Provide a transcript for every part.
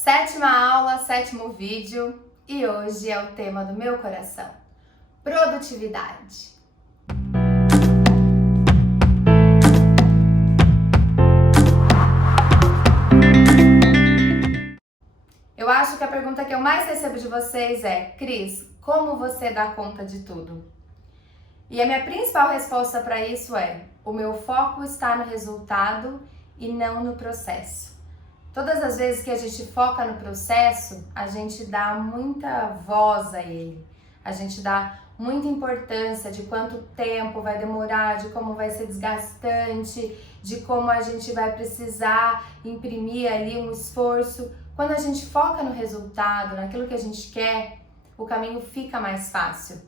Sétima aula, sétimo vídeo, e hoje é o tema do meu coração: produtividade. Eu acho que a pergunta que eu mais recebo de vocês é: Cris, como você dá conta de tudo? E a minha principal resposta para isso é: o meu foco está no resultado e não no processo. Todas as vezes que a gente foca no processo, a gente dá muita voz a ele. A gente dá muita importância de quanto tempo vai demorar, de como vai ser desgastante, de como a gente vai precisar imprimir ali um esforço. Quando a gente foca no resultado, naquilo que a gente quer, o caminho fica mais fácil.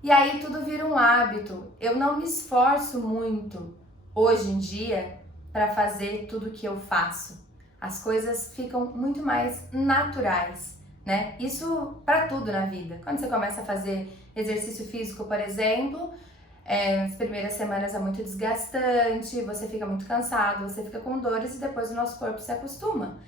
E aí tudo vira um hábito. Eu não me esforço muito hoje em dia para fazer tudo o que eu faço. As coisas ficam muito mais naturais, né? Isso para tudo na vida. Quando você começa a fazer exercício físico, por exemplo, as primeiras semanas é muito desgastante, você fica muito cansado, você fica com dores e depois o nosso corpo se acostuma.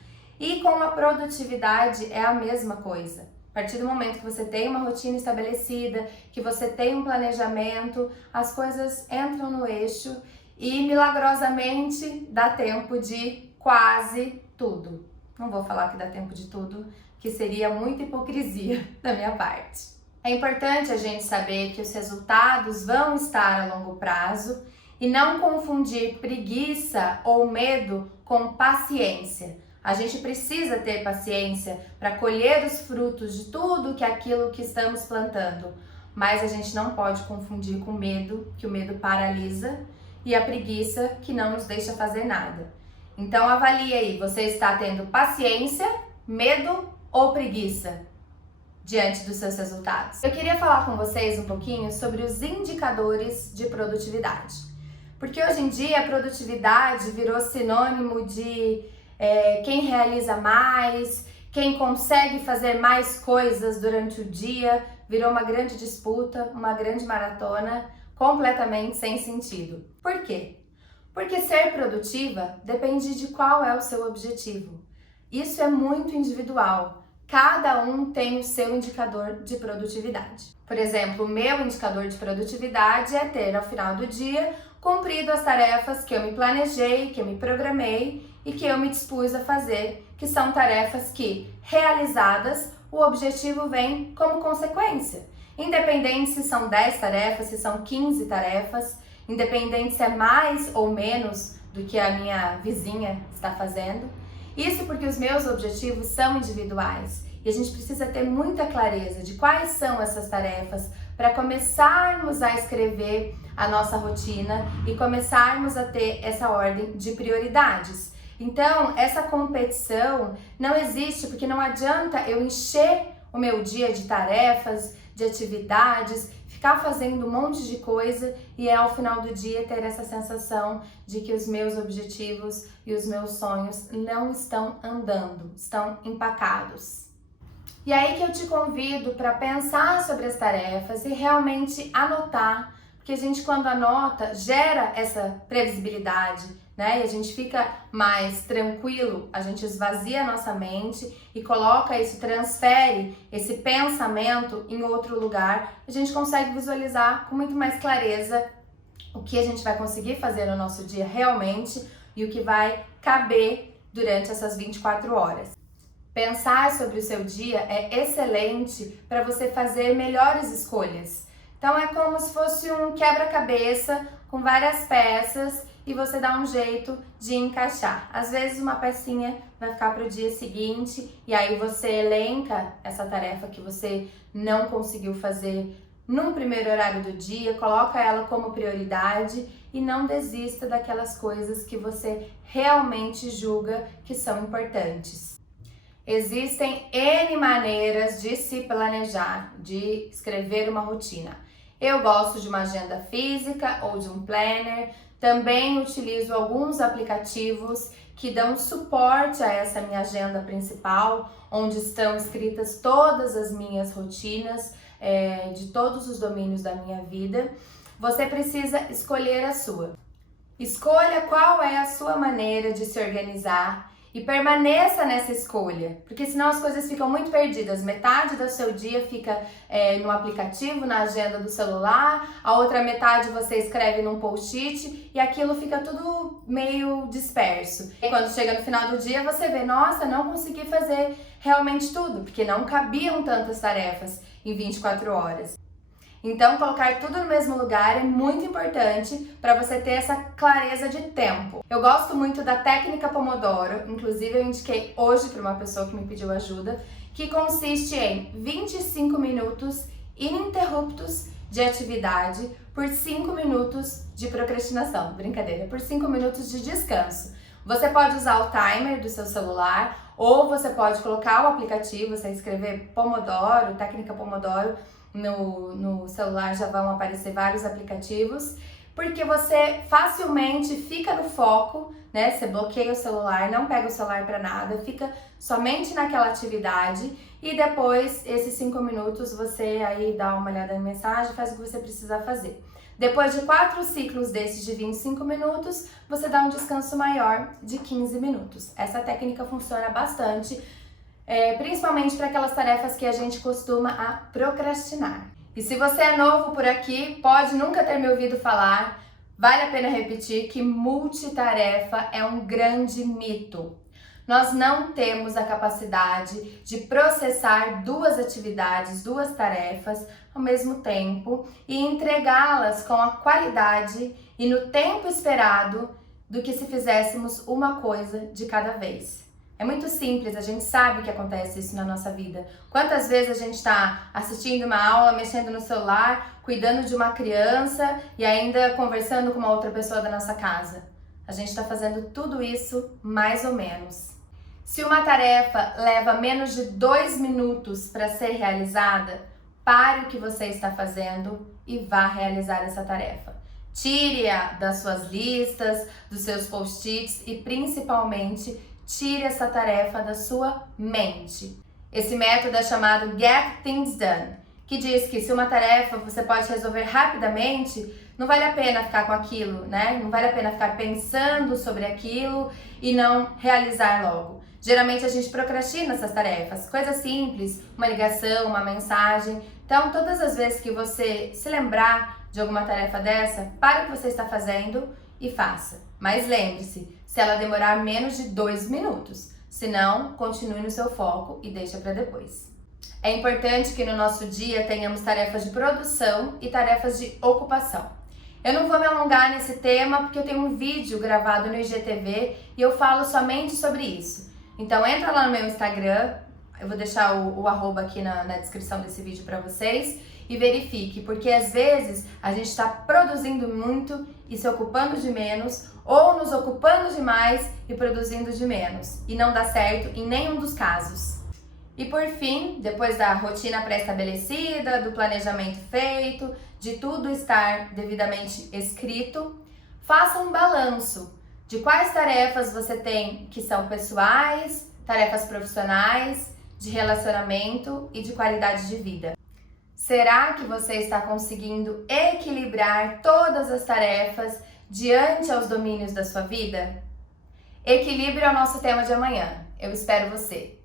E com a produtividade é a mesma coisa. A partir do momento que você tem uma rotina estabelecida, que você tem um planejamento, as coisas entram no eixo e milagrosamente dá tempo de quase tudo. Não vou falar que dá tempo de tudo, que seria muita hipocrisia da minha parte. É importante a gente saber que os resultados vão estar a longo prazo e não confundir preguiça ou medo com paciência. A gente precisa ter paciência para colher os frutos de tudo aquilo que estamos plantando, mas a gente não pode confundir com medo, que o medo paralisa, e a preguiça, que não nos deixa fazer nada. Então avalie aí, você está tendo paciência, medo ou preguiça diante dos seus resultados? Eu queria falar com vocês um pouquinho sobre os indicadores de produtividade. Porque hoje em dia a produtividade virou sinônimo de quem realiza mais, quem consegue fazer mais coisas durante o dia, virou uma grande disputa, uma grande maratona, completamente sem sentido. Por quê? Porque ser produtiva depende de qual é o seu objetivo. Isso é muito individual. Cada um tem o seu indicador de produtividade. Por exemplo, o meu indicador de produtividade é ter, ao final do dia, cumprido as tarefas que eu me planejei, que eu me programei e que eu me dispus a fazer, que são tarefas que, realizadas, o objetivo vem como consequência. Independente se são 10 tarefas, se são 15 tarefas, independente se é mais ou menos do que a minha vizinha está fazendo. Isso porque os meus objetivos são individuais e a gente precisa ter muita clareza de quais são essas tarefas para começarmos a escrever a nossa rotina e começarmos a ter essa ordem de prioridades. Então, essa competição não existe porque não adianta eu encher o meu dia de tarefas, de atividades, ficar fazendo um monte de coisa e ao final do dia ter essa sensação de que os meus objetivos e os meus sonhos não estão andando, estão empacados. E aí que eu te convido para pensar sobre as tarefas e realmente anotar, porque a gente quando anota gera essa previsibilidade, né? E a gente fica mais tranquilo, a gente esvazia a nossa mente e coloca isso, transfere esse pensamento em outro lugar, a gente consegue visualizar com muito mais clareza o que a gente vai conseguir fazer no nosso dia realmente e o que vai caber durante essas 24 horas. Pensar sobre o seu dia é excelente para você fazer melhores escolhas. Então é como se fosse um quebra-cabeça com várias peças e você dá um jeito de encaixar. Às vezes uma pecinha vai ficar para o dia seguinte e aí você elenca essa tarefa que você não conseguiu fazer num primeiro horário do dia, coloca ela como prioridade e não desista daquelas coisas que você realmente julga que são importantes. Existem N maneiras de se planejar, de escrever uma rotina. Eu gosto de uma agenda física ou de um planner. Também utilizo alguns aplicativos que dão suporte a essa minha agenda principal, onde estão escritas todas as minhas rotinas de todos os domínios da minha vida. Você precisa escolher a sua. Escolha qual é a sua maneira de se organizar E permaneça nessa escolha, porque senão as coisas ficam muito perdidas. Metade do seu dia fica no aplicativo, na agenda do celular, a outra metade você escreve num post-it e aquilo fica tudo meio disperso. E quando chega no final do dia você vê, nossa, não consegui fazer realmente tudo, porque não cabiam tantas tarefas em 24 horas. Então, colocar tudo no mesmo lugar é muito importante para você ter essa clareza de tempo. Eu gosto muito da técnica Pomodoro, inclusive eu indiquei hoje para uma pessoa que me pediu ajuda, que consiste em 25 minutos ininterruptos de atividade por 5 minutos de procrastinação, brincadeira, por 5 minutos de descanso. Você pode usar o timer do seu celular ou você pode colocar o aplicativo, você escrever Pomodoro, técnica Pomodoro, no celular já vão aparecer vários aplicativos, porque você facilmente fica no foco, né? Você bloqueia o celular, não pega o celular para nada, fica somente naquela atividade e depois, esses 5 minutos, você aí dá uma olhada na mensagem, faz o que você precisa fazer. Depois de 4 ciclos desses de 25 minutos, você dá um descanso maior de 15 minutos. Essa técnica funciona bastante, principalmente para aquelas tarefas que a gente costuma a procrastinar. E se você é novo por aqui, pode nunca ter me ouvido falar, vale a pena repetir que multitarefa é um grande mito. Nós não temos a capacidade de processar 2 atividades, 2 tarefas ao mesmo tempo e entregá-las com a qualidade e no tempo esperado do que se fizéssemos uma coisa de cada vez. É muito simples, a gente sabe que acontece isso na nossa vida. Quantas vezes a gente está assistindo uma aula, mexendo no celular, cuidando de uma criança e ainda conversando com uma outra pessoa da nossa casa? A gente está fazendo tudo isso mais ou menos. Se uma tarefa leva menos de 2 minutos para ser realizada, pare o que você está fazendo e vá realizar essa tarefa. Tire-a das suas listas, dos seus post-its e principalmente tire essa tarefa da sua mente. Esse método é chamado Get Things Done, que diz que se uma tarefa você pode resolver rapidamente, não vale a pena ficar com aquilo, né? Não vale a pena ficar pensando sobre aquilo e não realizar logo. Geralmente a gente procrastina essas tarefas, coisas simples, uma ligação, uma mensagem. Então, todas as vezes que você se lembrar de alguma tarefa dessa, pare o que você está fazendo e faça. Mas lembre-se, se ela demorar menos de 2 minutos, senão continue no seu foco e deixa para depois. É importante que no nosso dia tenhamos tarefas de produção e tarefas de ocupação. Eu não vou me alongar nesse tema porque eu tenho um vídeo gravado no IGTV e eu falo somente sobre isso. Então entra lá no meu Instagram, eu vou deixar o arroba aqui na descrição desse vídeo para vocês e verifique, porque às vezes a gente está produzindo muito e se ocupando de menos, ou nos ocupando demais e produzindo de menos, e não dá certo em nenhum dos casos. E por fim, depois da rotina pré-estabelecida, do planejamento feito, de tudo estar devidamente escrito, faça um balanço de quais tarefas você tem que são pessoais, tarefas profissionais, de relacionamento e de qualidade de vida. Será que você está conseguindo equilibrar todas as tarefas diante aos domínios da sua vida? Equilíbrio é o nosso tema de amanhã. Eu espero você!